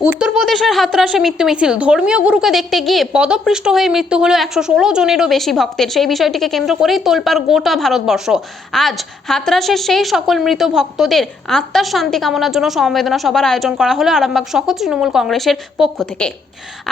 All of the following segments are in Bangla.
উত্তরপ্রদেশের হাতরাসে মৃত্যু মিছিল। ধর্মীয় গুরুকে দেখতে গিয়ে পদপৃষ্ঠ হয়ে মৃত্যু হলো 116 জনেরও বেশি ভক্তের। সেই বিষয়টিকে কেন্দ্র করেই তোলপাড় গোটা ভারতবর্ষ। আজ হাতরাসের সেই সকল মৃত ভক্তদের আত্মার শান্তি কামনার জন্য সমবেদনা সভার আয়োজন করা হলো আরামবাগ সহ তৃণমূল কংগ্রেসের পক্ষ থেকে।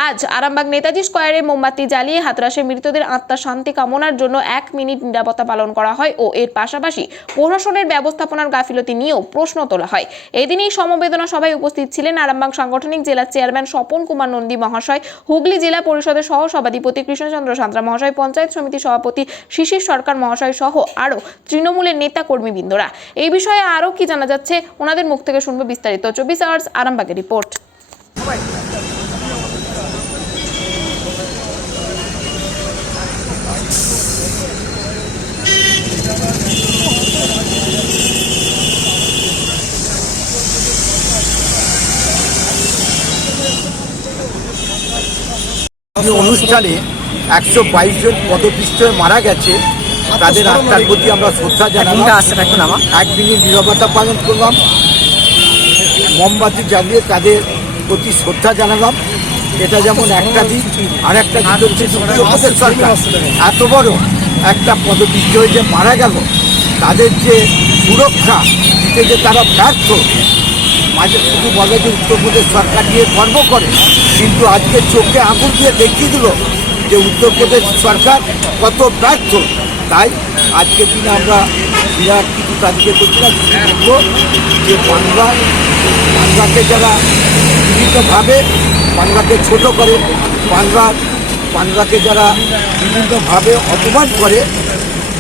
আজ আরামবাগ নেতাজি স্কয়ারে মোমবাতি জ্বালিয়ে হাতরাসের মৃতদের আত্মার শান্তি কামনার জন্য 1 মিনিট নীরবতা পালন করা হয় ও এর পাশাপাশি প্রশাসনের ব্যবস্থাপনার গাফিলতি নিয়েও প্রশ্ন তোলা হয়। এদিন এই সমবেদনা সভায় উপস্থিত ছিলেন আরামবাগ সাংগঠনিক জেলা চেয়ারম্যান স্বপন কুমার নন্দী মহাশয়, হুগলি জেলা পরিষদের সহ সভাধিপতি কৃষ্ণচন্দ্র সাঁতরা মহাশয়, পঞ্চায়েত সমিতি সভাপতি শিশির সরকার মহাশয় সহ আরো তৃণমূলের নেতা কর্মীবৃন্দরা। এই বিষয়ে আরো কি জানা যাচ্ছে ওনাদের মুখ থেকে শুনবো বিস্তারিত। 24 আওয়ার্স আরামবাগের রিপোর্ট। অনুষ্ঠানে 122 জন পদপিষ্ট হয়ে মারা গেছে, তাদের আত্মার প্রতি আমরা শ্রদ্ধা জানালাম। 1 মিনিট নীরবতা পালন করলাম, মোমবাতি জ্বালিয়ে তাদের প্রতি শ্রদ্ধা জানালাম। এটা যেমন একটা দিক, আর একটা দিক হচ্ছে উত্তরপ্রদেশ সরকার এত বড় একটা পদপিষ্ট হয়ে যে মারা গেল, তাদের যে সুরক্ষা দিতে যে তারা ব্যর্থ। মাঝে শুধু বলে যে উত্তরপ্রদেশ সরকার নিয়ে গর্ব করে, কিন্তু আজকে চোখে আঙুল দিয়ে দেখিয়ে দিল যে উত্তরপ্রদেশ সরকার কত ব্যর্থ। তাই আজকের দিনে আমরা বিরাট কিছু তাদেরকে করছি না, যে বাংলাকে যারা বিভিন্নভাবে বাংলাকে ছোট করে, বাংলাকে যারা বিভিন্নভাবে অপমান করে,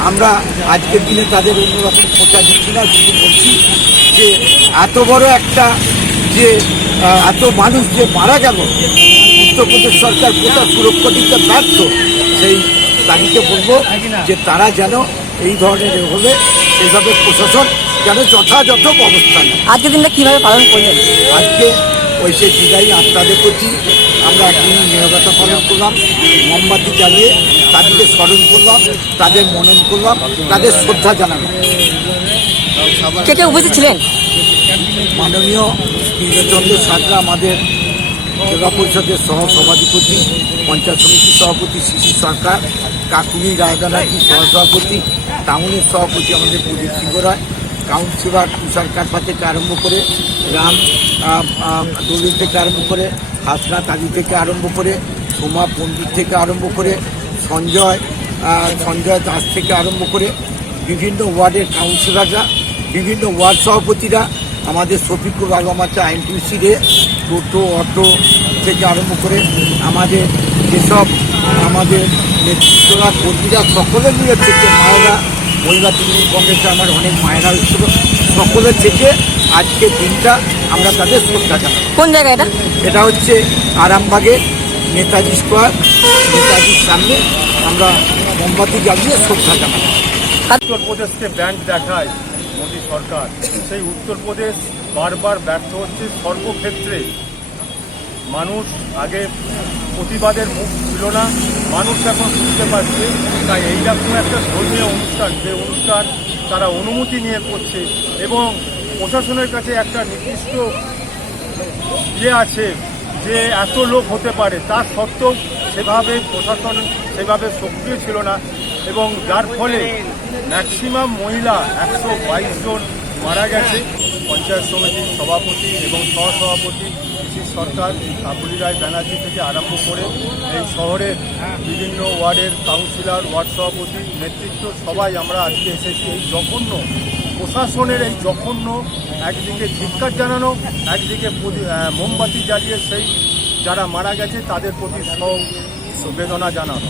আমরা আজকের দিনে তাদের অন্যরকম খোঁজা দিচ্ছি না, শুধু বলছি যে এত বড় একটা যে এত মানুষ যে মারা গেল, উত্তরপ্রদেশ সরকার কোথাও সুরক্ষা দিতে ব্যর্থ। সেই তাদেরকে বলবো যে তারা যেন এই ধরনের হলে সেইভাবে প্রশাসন যেন যথাযথ ব্যবস্থা নেয়। আজকের দিনটা কীভাবে পালন করলেন? আজকে ওই সেই বিদায়ী আত্মাদের প্রতি আমরা 1 মিনিট নীরবতা পালন করলাম, মোমবাতি জ্বালিয়ে তাদেরকে স্মরণ করলাম, তাদের মনন করলাম, তাদের শ্রদ্ধা জানালাম। কে কে উপস্থিত ছিলেন? মাননীয় কৃষ্ণচন্দ্র সাঁতরা আমাদের জেলা পরিষদের সহ সভাধিপতি, পঞ্চায়েত সমিতির সভাপতি শিশির সরকার, কাকুনি রায়দানাকি সহসভাপতি, টাউনের সভাপতি আমাদের প্রদীপ সিংহ রায়, কাউন্সিলর তুষার কাঠপা থেকে আরম্ভ করে, রাম দলিল থেকে আরম্ভ করে, হাসনাত আলী থেকে আরম্ভ করে, সোমা পণ্ডিত থেকে আরম্ভ করে, সঞ্জয় দাস থেকে আরম্ভ করে, বিভিন্ন ওয়ার্ডের কাউন্সিলররা, বিভিন্ন ওয়ার্ড সভাপতিরা, আমাদের শফিকুল আলম আছে আইনটিউসি রে, টোটো অটো থেকে আরম্ভ করে আমাদের যেসব আমাদের নেতৃত্বরা কর্মীরা সকলে মিলে থেকে মায়েরা, মহিলা তৃণমূল কংগ্রেসে আমার অনেক মায়েরা হয়েছিল, সকলের থেকে আজকের দিনটা আমরা তাদের শ্রদ্ধা জানাই। কোন জায়গায় এটা? এটা হচ্ছে আরামবাগের নেতাজি স্কয়ার, নেতাজির সামনে আমরা মোমবাতি জ্বালিয়ে শ্রদ্ধা জানাই। উত্তরপ্রদেশকে ব্যান্ড দেখায় মোদী সরকার, সেই উত্তরপ্রদেশ বারবার ব্যর্থ হচ্ছে সর্বক্ষেত্রে। মানুষ আগে প্রতিবাদের মুখ ছিল না, মানুষ এখন বুঝতে পারছে। তাই এইরকম একটা ধর্মীয় অনুষ্ঠান, যে অনুষ্ঠান তারা অনুমতি নিয়ে করছে এবং প্রশাসনের কাছে একটা নির্দিষ্ট আছে যে এত লোক হতে পারে, তার সত্ত্বেও সেভাবে প্রশাসন সেভাবে সক্রিয় ছিল না এবং যার ফলে ম্যাক্সিমাম মহিলা 122 জন মারা গেছে। পঞ্চায়েত সমিতির সভাপতি এবং সহসভাপতি শিশির সরকার, কাকুলি রায় ব্যানার্জি থেকে আরম্ভ করে এই শহরের বিভিন্ন ওয়ার্ডের কাউন্সিলর, ওয়ার্ড সভাপতি, নেতৃত্ব সবাই আমরা আজকে এসেছি এই জঘন্য প্রশাসনের এই জঘন্য একদিকে ধিক্কার জানানো, একদিকে মোমবাতি জ্বালিয়ে সেই যারা মারা গেছে তাদের প্রতি সমবেদনা জানানো।